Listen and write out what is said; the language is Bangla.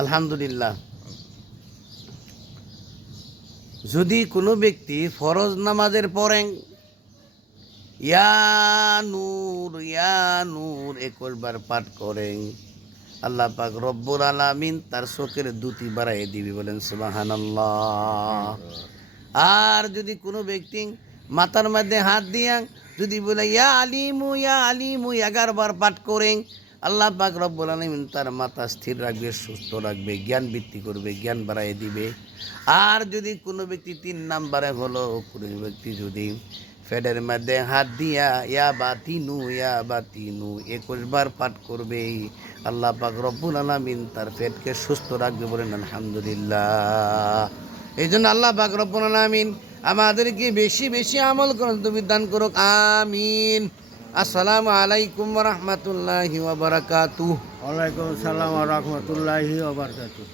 আলহামদুলিল্লাহ। যদি কোনো ব্যক্তি ফরজ নামাজের পড়েন ইয়া নূর 21 বার পাঠ করেন, আল্লাহ পাক রব্বুল আলামিন তার চোখের দুটি বাড়াইয়ে দিবি, বলেন সুবহানাল্লাহ। আর যদি কোনো ব্যক্তি মাথার মধ্যে হাত দিয়া যদি বলে ইয়া আলিমু 11 বার পাঠ করেন, আল্লাহ পাক রব্বুল আলামিন তার মাথা স্থির রাখবে, সুস্থ রাখবে, জ্ঞান বৃদ্ধি করবে, জ্ঞান বাড়াইয়ে দিবে। আর যদি কোনো ব্যক্তি 3 নাম্বারে হলো কোনো ব্যক্তি যদি ফেডের মধ্যে হাত দিয়া ইয়া বাতিনু 21 বার পাঠ করবে, আল্লাহ পাক রব্বুল আলামিন তার পেটকে সুস্থ রাখবে, বলেন আলহামদুলিল্লাহ। এই জন্য আল্লাহ পাক রব্বুল আলামিন আমাদেরকে বেশি বেশি আমল করার তৌফিক দান করুক, আমিন। আসসালামু আলাইকুম ওয়া রাহমাতুল্লাহি ওয়া বারাকাতুহু। ওয়ালাইকুম আসসালাম ওয়া রাহমাতুল্লাহি ওয়া বারাকাতুহু।